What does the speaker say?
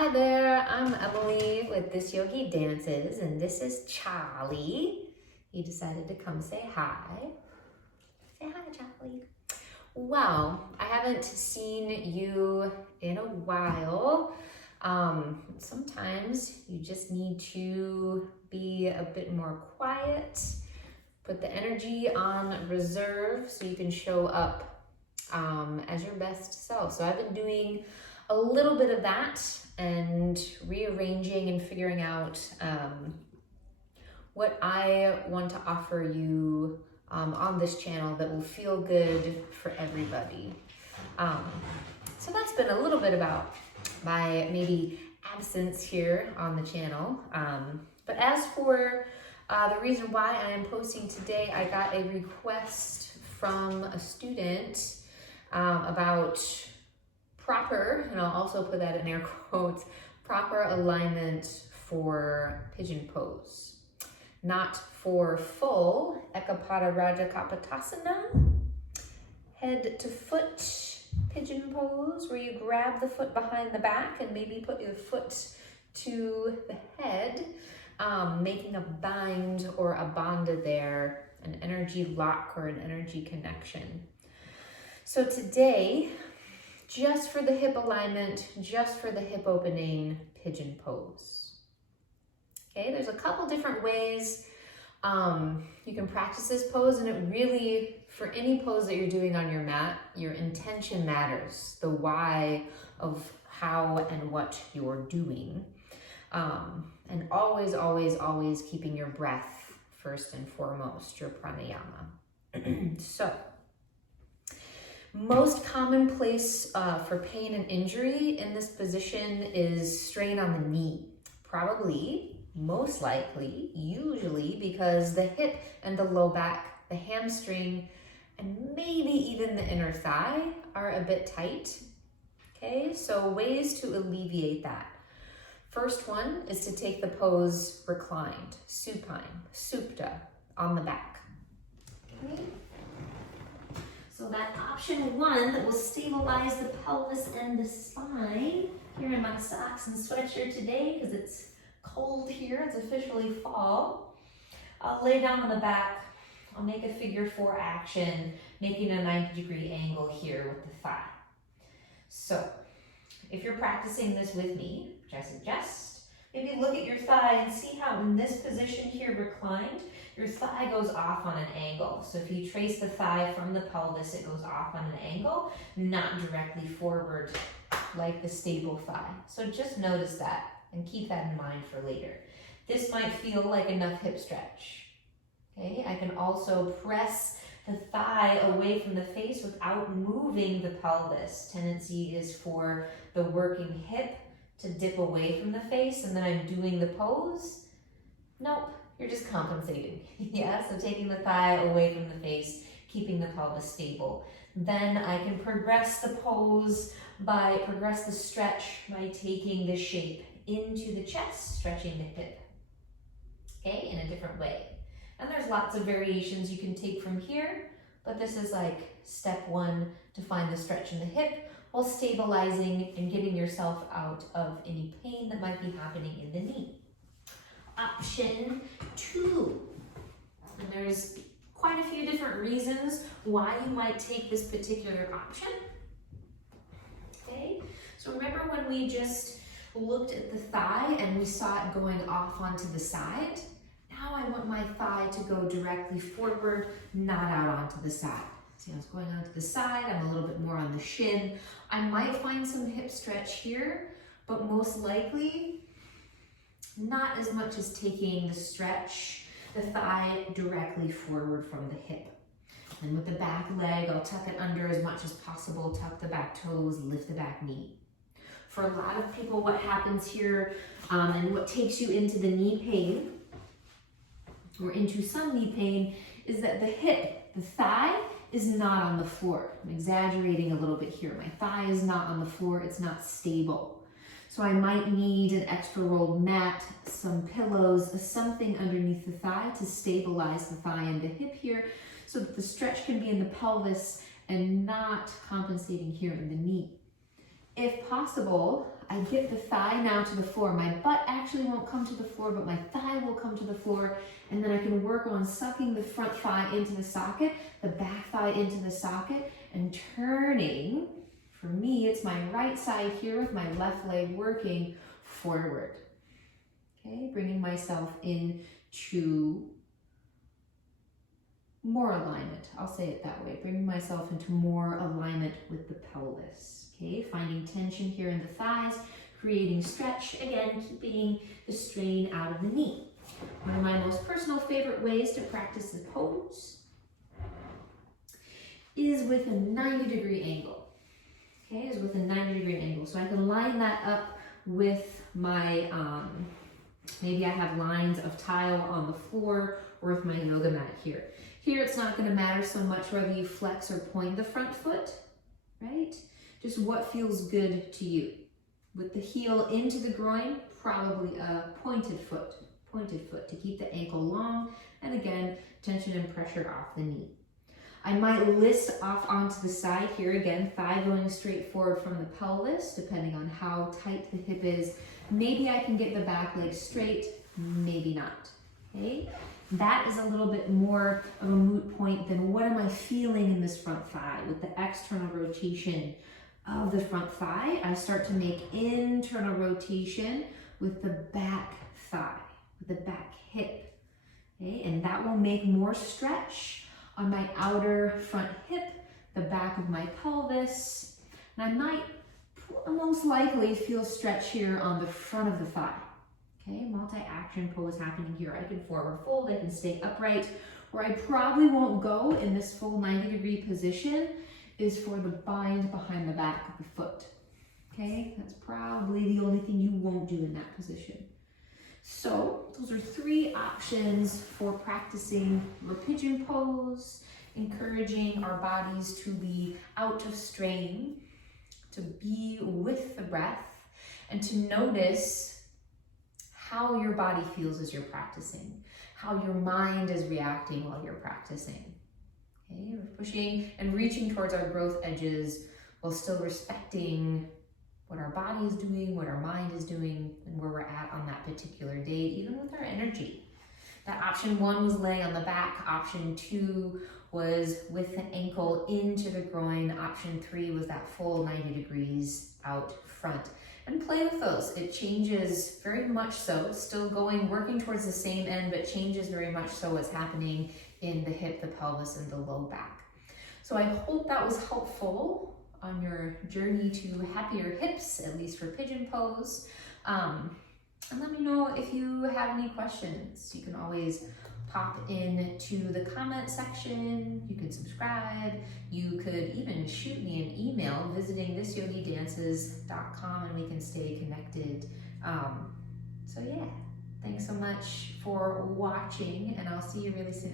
Hi there, I'm Emily with This Yogi Dances, and this is Charlie. He decided to come say hi. Say hi, Charlie. Well, I haven't seen you in a while. Sometimes you just need to be a bit more quiet, put the energy on reserve so you can show up as your best self. So I've been doing a little bit of that and rearranging and figuring out what I want to offer you on this channel that will feel good for everybody. So that's been a little bit about my maybe absence here on the channel. But as for the reason why I am posting today, I got a request from a student about proper, and I'll also put that in air quotes, proper alignment for pigeon pose. Not for full Ekapada Raja Kapotasana, head to foot pigeon pose, where you grab the foot behind the back and maybe put your foot to the head, making a bind or a bandha there, an energy lock or an energy connection. So today, just for the hip alignment, just for the hip opening pigeon pose. Okay, there's a couple different ways you can practice this pose, and it really, for any pose that you're doing on your mat, your intention matters, the why of how and what you're doing. And always, always, always keeping your breath first and foremost, your pranayama. So, most common place for pain and injury in this position is strain on the knee. Probably, most likely, usually because the hip and the low back, the hamstring, and maybe even the inner thigh are a bit tight. Okay, so ways to alleviate that. First one is to take the pose reclined, supine, supta, on the back. Okay. So that option one that will stabilize the pelvis and the spine. Here in my socks and sweatshirt today because it's cold here, it's officially fall. I'll lay down on the back. I'll make a figure 4 action, making a 90-degree angle here with the thigh. So if you're practicing this with me, which I suggest, maybe look at your thigh and see how in this position here reclined, your thigh goes off on an angle. So if you trace the thigh from the pelvis, it goes off on an angle, not directly forward like the stable thigh. So just notice that and keep that in mind for later. This might feel like enough hip stretch. Okay, I can also press the thigh away from the face without moving the pelvis. Tendency is for the working hip to dip away from the face, and then I'm doing the pose. Nope. You're just compensating, yeah? So taking the thigh away from the face, keeping the pelvis stable. Then I can progress the pose progress the stretch by taking the shape into the chest, stretching the hip, okay, in a different way. And there's lots of variations you can take from here, but this is like step 1 to find the stretch in the hip while stabilizing and getting yourself out of any pain that might be happening in the knee. Option 2, and there's quite a few different reasons why you might take this particular option. Okay, so remember when we just looked at the thigh and we saw it going off onto the side? Now I want my thigh to go directly forward, not out onto the side. See, I was going onto the side, I'm a little bit more on the shin. I might find some hip stretch here, but most likely not as much as taking the stretch, the thigh directly forward from the hip. And with the back leg, I'll tuck it under as much as possible, tuck the back toes, lift the back knee. For a lot of people, what happens here and what takes you into the knee pain, or into some knee pain, is that the hip, the thigh, is not on the floor. I'm exaggerating a little bit here. My thigh is not on the floor, it's not stable. So I might need an extra rolled mat, some pillows, something underneath the thigh to stabilize the thigh and the hip here so that the stretch can be in the pelvis and not compensating here in the knee. If possible, I get the thigh now to the floor. My butt actually won't come to the floor, but my thigh will come to the floor. And then I can work on sucking the front thigh into the socket, the back thigh into the socket, and turning. For me, it's my right side here with my left leg working forward. Okay, bringing myself into more alignment. I'll say it that way. Bringing myself into more alignment with the pelvis. Okay, finding tension here in the thighs, creating stretch, again, keeping the strain out of the knee. One of my most personal favorite ways to practice the pose is with a 90-degree angle. Okay, is with a 90-degree angle. So I can line that up with my, maybe I have lines of tile on the floor or with my yoga mat here. Here it's not going to matter so much whether you flex or point the front foot, right? Just what feels good to you. With the heel into the groin, probably a pointed foot to keep the ankle long, and again, tension and pressure off the knee. I might list off onto the side here, again, thigh going straight forward from the pelvis, depending on how tight the hip is. Maybe I can get the back leg straight, maybe not, okay? That is a little bit more of a moot point than what am I feeling in this front thigh. With the external rotation of the front thigh, I start to make internal rotation with the back thigh, with the back hip, okay? And that will make more stretch on my outer front hip, the back of my pelvis, and I might most likely feel stretch here on the front of the thigh. Okay, multi-action pose happening here. I can forward fold, I can stay upright. Where I probably won't go in this full 90-degree position is for the bind behind the back of the foot. Okay, that's probably the only thing you won't do in that position. So those are 3 options for practicing your pigeon pose, encouraging our bodies to be out of strain, to be with the breath, and to notice how your body feels as you're practicing, how your mind is reacting while you're practicing. Okay, we're pushing and reaching towards our growth edges while still respecting what our body is doing, what our mind is doing, and where we're at on that particular day, even with our energy. That option 1 was laying on the back. Option 2 was with the ankle into the groin. Option 3 was that full 90 degrees out front. And play with those. It changes very much so. It's still working towards the same end, but changes very much so what's happening in the hip, the pelvis, and the low back. So I hope that was helpful on your journey to happier hips, at least for pigeon pose. And let me know if you have any questions. You can always pop into the comment section. You can subscribe. You could even shoot me an email visiting thisyogidances.com and we can stay connected. So yeah, thanks so much for watching and I'll see you really soon.